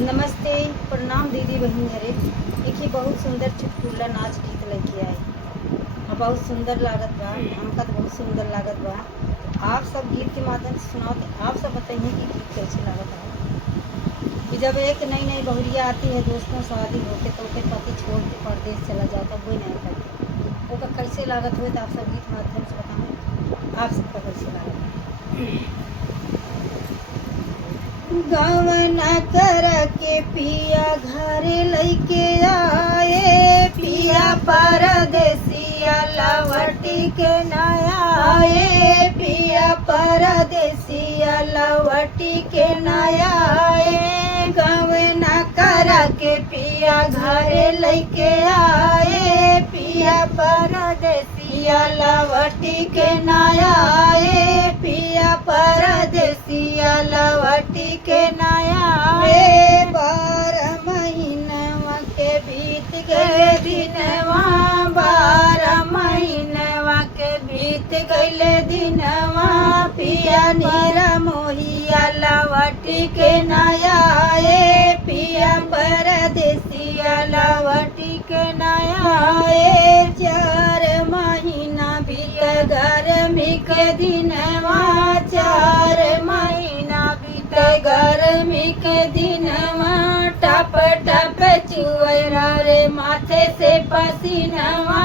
नमस्ते, प्रणाम दीदी बहन घरे। एक ही बहुत सुंदर चुटकुला नाच गीत लेके आए और बहुत सुंदर लागत बा। हमका तो बहुत सुंदर लागत बा। आप सब गीत के माध्यम से सुनाओ तो आप सब बताइए कि गीत कैसे लागत है। कि जब एक नई नई बहुरिया आती है दोस्तों शादी होके तो उसके पति छोड़ के परदेश चला जाता वही नहीं करती ओका कैसे लागत हुए तो आप सब गीत माध्यम से बताएं आप सबका कैसे लागत है। गवना कर के पिया घर लैके आए, पिया परदेसिया लवटी के नया आए, पिया परदेसिया लवटी के नया आए। गवना कर के पिया घर लैके आए, पिया परदेसिया लवटी के नया आए, पिया परदेसिया लवटी के नया आए। 12 महीनवा के बीत गए दिनवा, 12 महीनवा के बीत गए दिनवा, पिया नीरा मोहिया लवटी के नया आए, पिया परदेसिया लवटी के नया आए। 4 महीना बीत गर्मी के दिनवा, 4 महीना बीत गर्मी के दिनवा, टप टप चुअरा रे माथे से पसीनवा,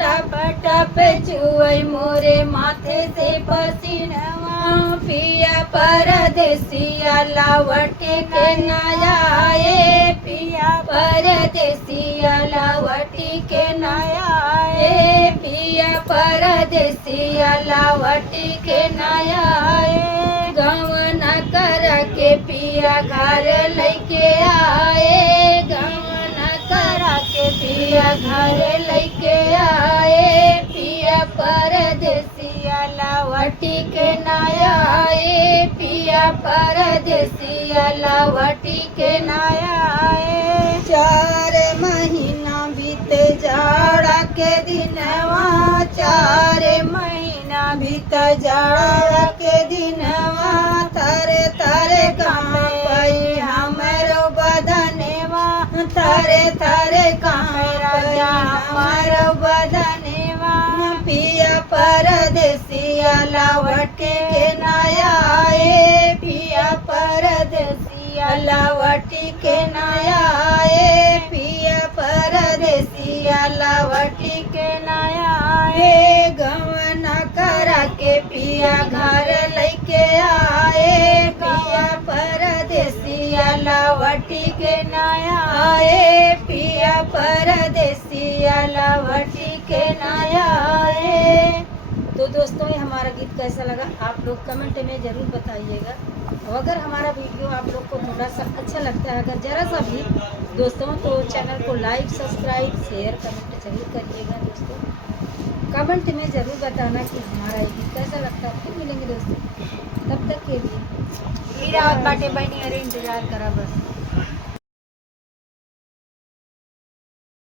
टप टप चुअई मोरे माथे से पसीनवा। पिया परदेसिया लवटी के नया आए, पिया परदेसिया लवटी के नया आए, पिया परदेसिया लवटी के नया आए। गवना कर के पिया घर लैके आए, गवना कर के पिया घर लैके आए, पिया परदेसिया लवटी के नया आए, पिया परदेसिया लवटी के नया आए। 4 महीना बीते जाड़ा के दिनवा, 4 महीना बीते जाड़ा के दिनवा, तारे तारे कांपई हमरो बदनेवा, तारे तारे कांपई हमरो बदनेवा। पिया परदेसिया लवटी के नया आए, पिया परदेसिया लवटी के नया आए, पिया परदेसिया लवटी के नया आए। गवना कर के पिया घर लैके आए, पिया परदेसिया लवटी के नया आए, पिया परदेसिया लवटी के नया आए। तो दोस्तों ये हमारा गीत कैसा लगा आप लोग कमेंट में ज़रूर बताइएगा। और अगर हमारा वीडियो आप लोग को थोड़ा सा अच्छा लगता है अगर ज़रा सा भी दोस्तों तो चैनल को लाइक सब्सक्राइब शेयर कमेंट जरूर करिएगा। दोस्तों कमेंट में ज़रूर बताना कि हमारा ये गीत कैसा लगता है। फिर मिलेंगे दोस्तों, तब तक के लिए मेरा बाटे बनी अरे इंतजार करा बस।